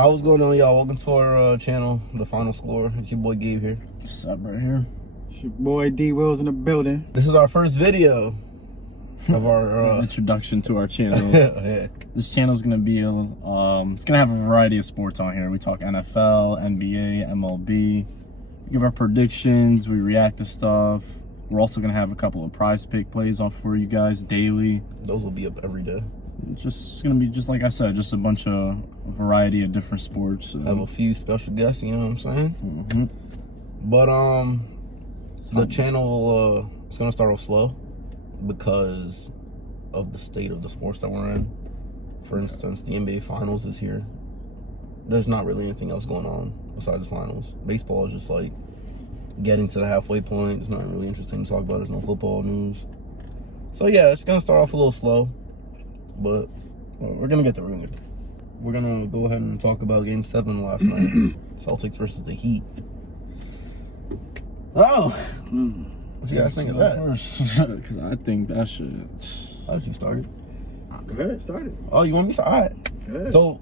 What's going on, y'all? Welcome to our channel, The Final Score. It's your boy Gabe here. What's up right here? It's your boy D Will's in the building. This is our first video of our introduction to our channel. Yeah. This channel is gonna be it's gonna have a variety of sports on here. We talk NFL, NBA, MLB. We give our predictions. We react to stuff. We're also gonna have a couple of prize pick plays on for you guys daily. Those will be up every day. Just gonna be, just like I said, just a bunch of variety of different sports. Have a few special guests, you know what I'm saying? But the channel is gonna start off slow because of the state of the sports that we're in. For instance, the NBA Finals is here. There's not really anything else going on besides the finals. Baseball is just like getting to the halfway point. It's not really interesting to talk about. There's no football news. So yeah, it's gonna start off a little slow, but we're gonna get there. We're gonna go ahead and talk about Game 7 last night. Celtics versus the Heat. Oh, what you guys think of that? Because I think that shit. How did you start it? Go ahead, start it. Oh, you want me to start? All right. Go ahead. So,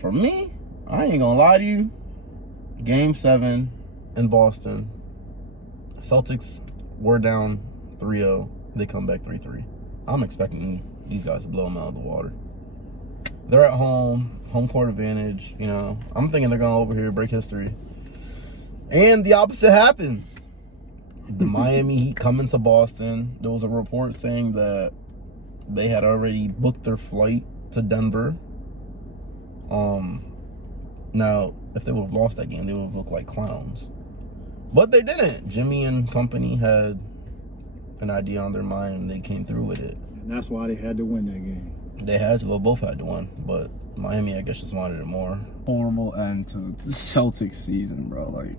for me, I ain't gonna lie to you. Game 7 in Boston. Celtics were down 3-0. They come back 3-3. I'm expecting these guys to blow them out of the water. They're at home court advantage. You know, I'm thinking they're going over here break history. And the opposite happens. The Miami Heat come into Boston. There was a report saying that they had already booked their flight to Denver. Now, if they would have lost that game, they would have looked like clowns. But they didn't. Jimmy and company had an idea on their mind, and they came through with it. And that's why they had to win that game. They had to. Well, both had to win. But Miami, I guess, just wanted it more. Horrible end to the Celtics season, bro. Like,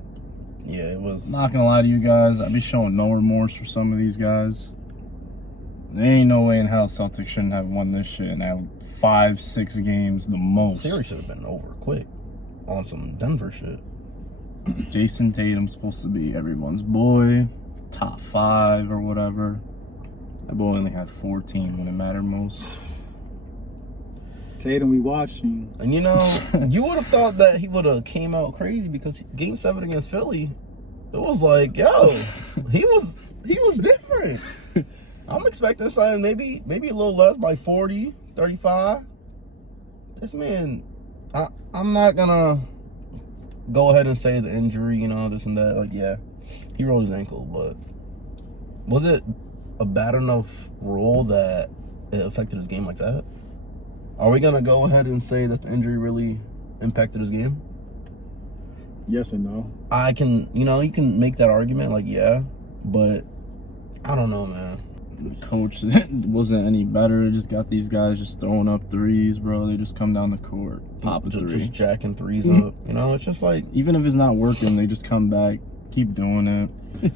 Yeah, it was. not gonna lie to you guys, I'd be showing no remorse for some of these guys. There ain't no way in hell Celtics shouldn't have won this shit and have 5-6 games the most. The series should have been over quick on some Denver shit. Jason Tatum's supposed to be everyone's boy, top 5 or whatever. That boy only had 14 when it mattered most. Tatum, we watched him. And you know, you would have thought that he would have came out crazy because Game 7 against Philly, it was like, yo, he was different. I'm expecting something maybe a little less, by 40, 35. This man, I'm not gonna go ahead and say the injury, you know, this and that. Like, yeah, he rolled his ankle, but was it a bad enough roll that it affected his game like that? Are we gonna go ahead and say that the injury really impacted his game? Yes and no. I can, you know, you can make that argument, like, yeah, but I don't know, man. The coach wasn't any better. Just got these guys just throwing up threes, bro. They just come down the court, pop a three. Just jacking threes up. You know, it's just like, even if it's not working, they just come back, keep doing it.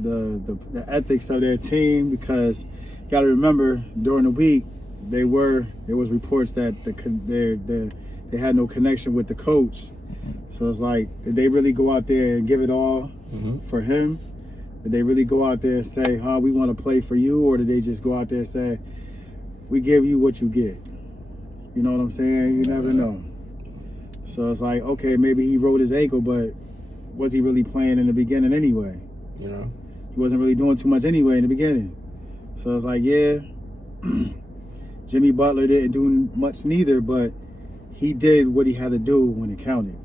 The ethics of their team, because you got to remember during the week there was reports that they had no connection with the coach. So it's like, did they really go out there and give it all for him? Did they really go out there and say, we want to play for you? Or did they just go out there and say, we give you what you get? You know what I'm saying? You never know. So it's like, okay, maybe he rolled his ankle, but was he really playing in the beginning anyway? you know, He wasn't really doing too much anyway in the beginning. So it's like, yeah, Jimmy Butler didn't do much neither, but he did what he had to do when it counted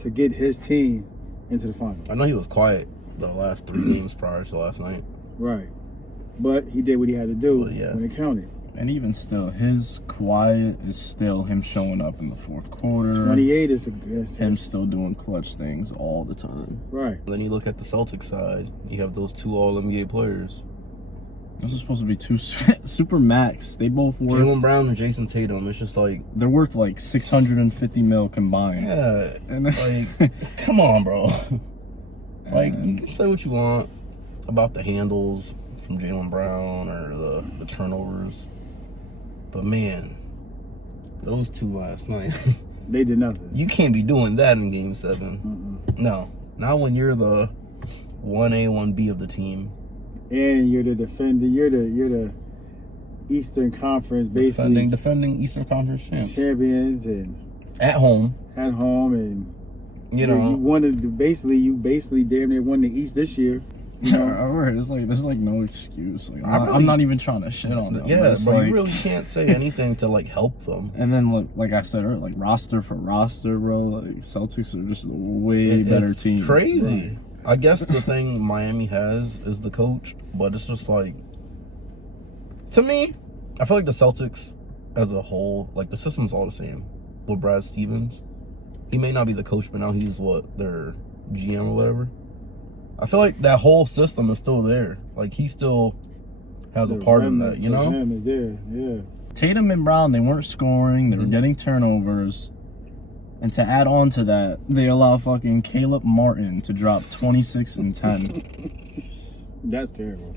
to get his team into the finals. I know he was quiet the last 3 games prior to last night. Right. But he did what he had to do when it counted. And even still, his quiet is still him showing up in the fourth quarter. 28 is him still doing clutch things all the time. Right. Then you look at the Celtics side, you have those 2 All-NBA players. Those are supposed to be 2 super max. They both worth... Jaylen Brown and Jason Tatum. It's just like... They're worth like $650 million combined. Yeah. And like, come on, bro. Like, you can say what you want about the handles from Jaylen Brown or the turnovers. But, man, those 2 last night. They did nothing. You can't be doing that in Game 7. No. Not when you're the 1A, 1B of the team. And you're the defender. You're the Eastern Conference, basically defending Eastern Conference champs. champions, and At home. And You know, you basically damn near won the East this year. You know? It's like there's like no excuse. Like I'm not even trying to shit on them. Yeah, but like, you really can't say anything to like help them. And then like I said earlier, like roster for roster, bro. Like Celtics are just a way better team. It's crazy. Right. I guess the thing Miami has is the coach, but it's just like, to me, I feel like the Celtics as a whole, like the system's all the same. With Brad Stevens, he may not be the coach, but now he's their GM or whatever. I feel like that whole system is still there. Like he still has a part in that, you know? Him is there, yeah. Tatum and Brown, they weren't scoring. They were getting turnovers. And to add on to that, they allow fucking Caleb Martin to drop 26 and 10. That's terrible.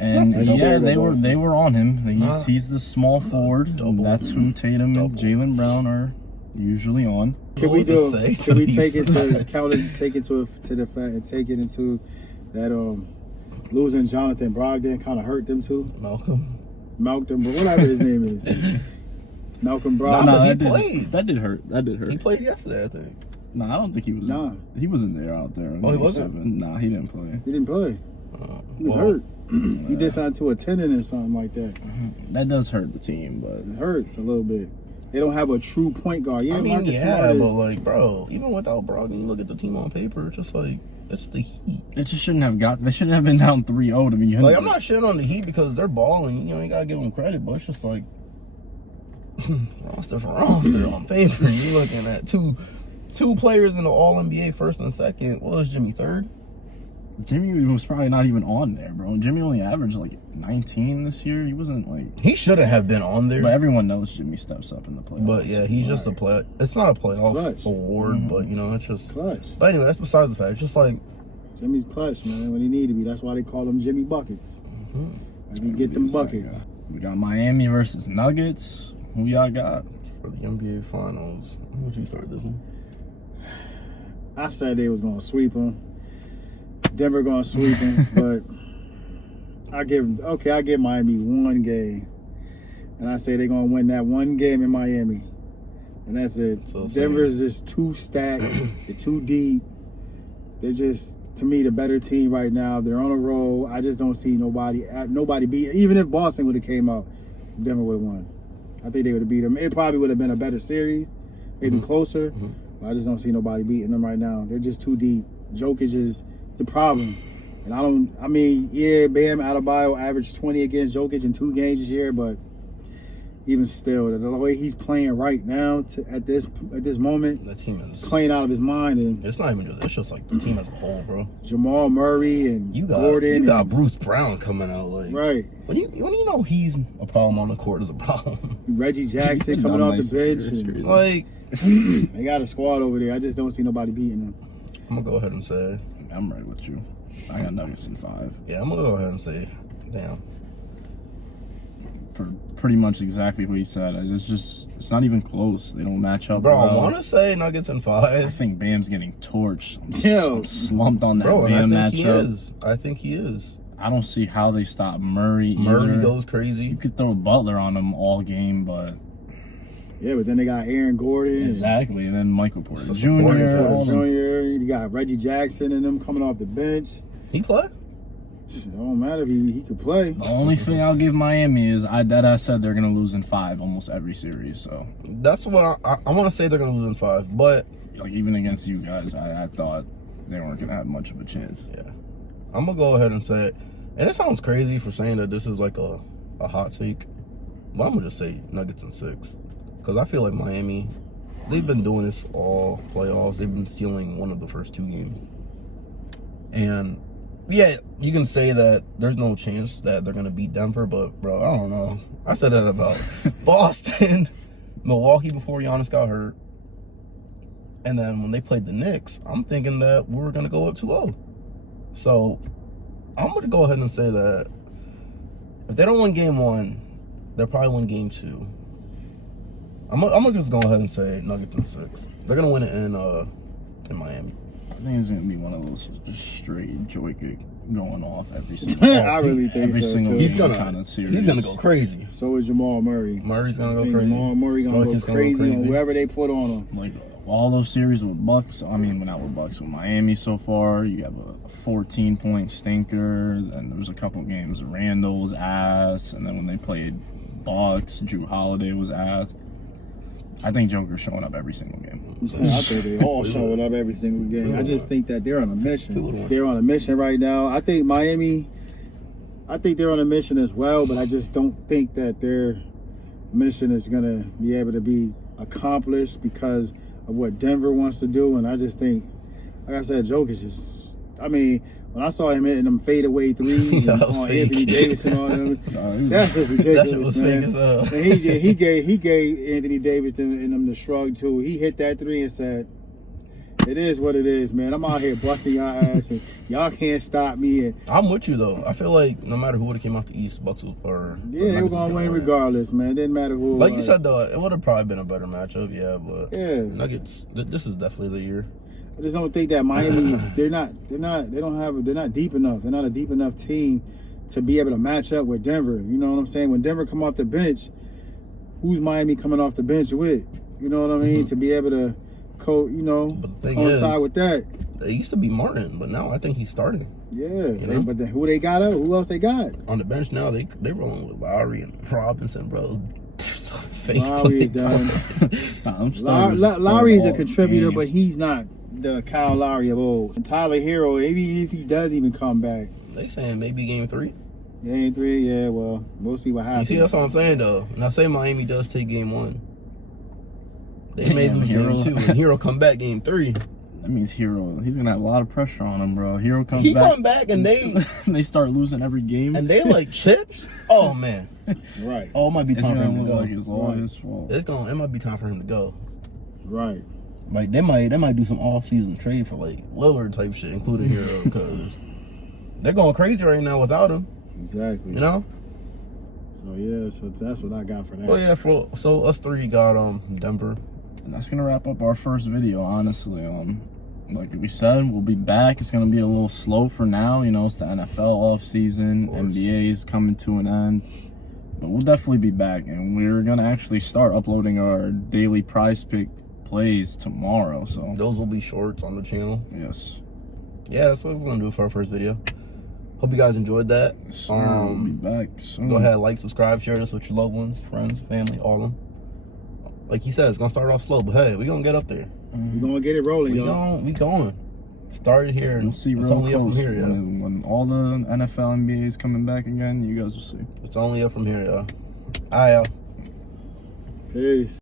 And they were on him. He's the small forward. That's who Tatum and Jaylen Brown are usually on. Can we take it to the fact and take it into that losing Jonathan Brogdon kind of hurt them too? Malcolm, but whatever his name is. Malcolm Brogdon. No, he played. That did hurt. He played yesterday, I think. No, I don't think he was. Nah. He wasn't there out there. Oh, he wasn't? Nah, he didn't play. He didn't play. He was hurt. He did something to a tendon or something like that. That does hurt the team, but it hurts a little bit. They don't have a true point guard. Yeah, I mean, Marcus Smart but like, bro, even without Brogdon, you look at the team on paper, it's just like, it's the Heat. It just shouldn't have they shouldn't have been down 3-0 to begin with. Like, I'm not shitting on the Heat because they're balling. You know, you gotta give them credit, but it's just like, roster for roster on paper. You're looking at two players in the All-NBA first and second. What was Jimmy third? Jimmy was probably not even on there, bro. Jimmy only averaged like 19 this year. He wasn't like... He shouldn't have been on there. But everyone knows Jimmy steps up in the playoffs. But yeah, he's just a play. It's not a playoff award, but you know, it's just... Clutch. But anyway, that's besides the fact. It's just like... Jimmy's clutch, man, when he need to be. That's why they call him Jimmy Buckets. As he get them buckets. We got Miami versus Nuggets. Who y'all got? For the NBA Finals. When would you start this one? I said they was going to sweep them. Denver going to sweep them, but I give Miami one game. And I say they're going to win that one game in Miami. And that's it. So Denver's just too stacked. They're too deep. They're just, to me, the better team right now. They're on a roll. I just don't see nobody beat. Even if Boston would have came out, Denver would have won. I think they would have beat them. It probably would have been a better series, maybe closer. But I just don't see nobody beating them right now. They're just too deep. Jokic is the problem. And Bam Adebayo averaged 20 against Jokic in 2 games this year, but even still, the way he's playing right now at this moment, the team is playing out of his mind. And it's not even just, it's just like the team as a whole, bro. Jamal Murray and Gordon. You got Bruce Brown coming out, like, right. When you know he's a problem on the court is a problem. Reggie Jackson coming off the bench. Like, they got a squad over there. I just don't see nobody beating them. I'm gonna go ahead and say I'm right with you. I got Nuggets in 5. Yeah, I'm gonna go ahead and say, damn. For pretty much exactly what he said. It's not even close. They don't match up. Bro, I want to say Nuggets in 5. I think Bam's getting torched. I'm slumped on that Bam matchup. I think he is. I don't see how they stop Murray either. Murray goes crazy. You could throw Butler on him all game, but... Yeah, but then they got Aaron Gordon. Exactly, and then Michael Porter Jr. You got Reggie Jackson and them coming off the bench. He play? It don't matter if he could play. The only thing I'll give Miami is I said they're going to lose in 5 almost every series. So that's what I want to say. They're going to lose in 5, but like even against you guys, I thought they weren't going to have much of a chance. Yeah, I'm gonna go ahead and say it. And it sounds crazy for saying that this is like a hot take, but I'm gonna just say Nuggets in 6 because I feel like Miami, they've been doing this all playoffs. They've been stealing one of the first 2 games, and yeah, you can say that there's no chance that they're going to beat Denver, but, bro, I don't know. I said that about Boston, Milwaukee before Giannis got hurt. And then when they played the Knicks, I'm thinking that we were going to go up 2-0. So I'm going to go ahead and say that if they don't win game 1, they'll probably win game 2. I'm going to just go ahead and say Nuggets in 6. They're going to win it in Miami. I think it's going to be one of those just straight Jokic going off every single. I really think every so, single too. He's game gonna kind of series. he's gonna go crazy. So is Jamal Murray. Murray's gonna I go think crazy. Jamal Murray gonna Rockets go crazy on whoever they put on him. Like all those series with Bucks. I mean, not with Bucks, with Miami so far. You have a 14-point stinker. Then there was a couple games. Randall was ass, and then when they played Bucks, Drew Holiday was ass. I think Joker's showing up every single game. I think they all showing up every single game. I just think that they're on a mission. They're on a mission right now. I think Miami, I think they're on a mission as well, but I just don't think that their mission is going to be able to be accomplished because of what Denver wants to do. And I just think, like I said, Joker's just, I mean, when I saw him hitting them fadeaway threes and on Anthony Davis and all them, that's just ridiculous, That shit was man. fake as hell. And he gave Anthony Davis and them the shrug too. He hit that three and said, "It is what it is, man. I'm out here busting y'all ass and y'all can't stop me." And I'm with you though. I feel like no matter who would have came out the East, Bucks or yeah, they were gonna win regardless, man. Didn't matter who. Like you said though, it would have probably been a better matchup, yeah. But yeah, Nuggets, this is definitely the year. I just don't think that Miami is. They're not deep enough. They're not a deep enough team to be able to match up with Denver. You know what I'm saying? When Denver come off the bench, who's Miami coming off the bench with? You know what I mean? To be able to But the thing coincide is, with that. They used to be Martin, but now I think he's starting. Yeah, but then who they got up? Who else they got? On the bench now, they rolling with Lowry and Robinson, bro. They're so fake. Lowry is done. Lowry is a contributor, but he's not the Kyle Lowry of old. And Tyler Hero, maybe if he does even come back. They saying maybe game 3. Game 3, yeah, well, we'll see what happens. You see, that's what I'm saying, though. Now, say Miami does take game 1. They may lose Hero. game 2, and Hero come back game 3. That means Hero. He's gonna have a lot of pressure on him, bro. Hero comes He back. come back, and they start losing every game. they like chips. Oh man. Right. Oh, it might be It's time for gonna him to look go. like it's all his fault. It might be time for him to go. Right. Like they might do some all-season trade for like Lillard type shit, including Hero, because they're going crazy right now without him. Exactly. You know. So yeah, so that's what I got for that. Oh yeah, so us 3 got Denver. And that's gonna wrap up our first video, honestly. Like we said, we'll be back. It's gonna be a little slow for now. You know, it's the NFL off season. NBA is coming to an end. But we'll definitely be back, and we're gonna actually start uploading our daily prize pick plays tomorrow. So Those will be shorts on the channel. yes. Yeah, that's what we're gonna do for our first video. Hope you guys enjoyed that. So we'll be back soon. Go ahead, like, subscribe, share this with your loved ones, friends, family, all of them. Like he said, it's gonna start off slow, but hey, we're gonna get up there. We're gonna get it rolling, y'all. We going. Started here. We'll see it's real only close. up from here, yeah. When all the NFL, NBA is coming back again, you guys will see. It's only up from here, y'all. All right, y'all. Peace.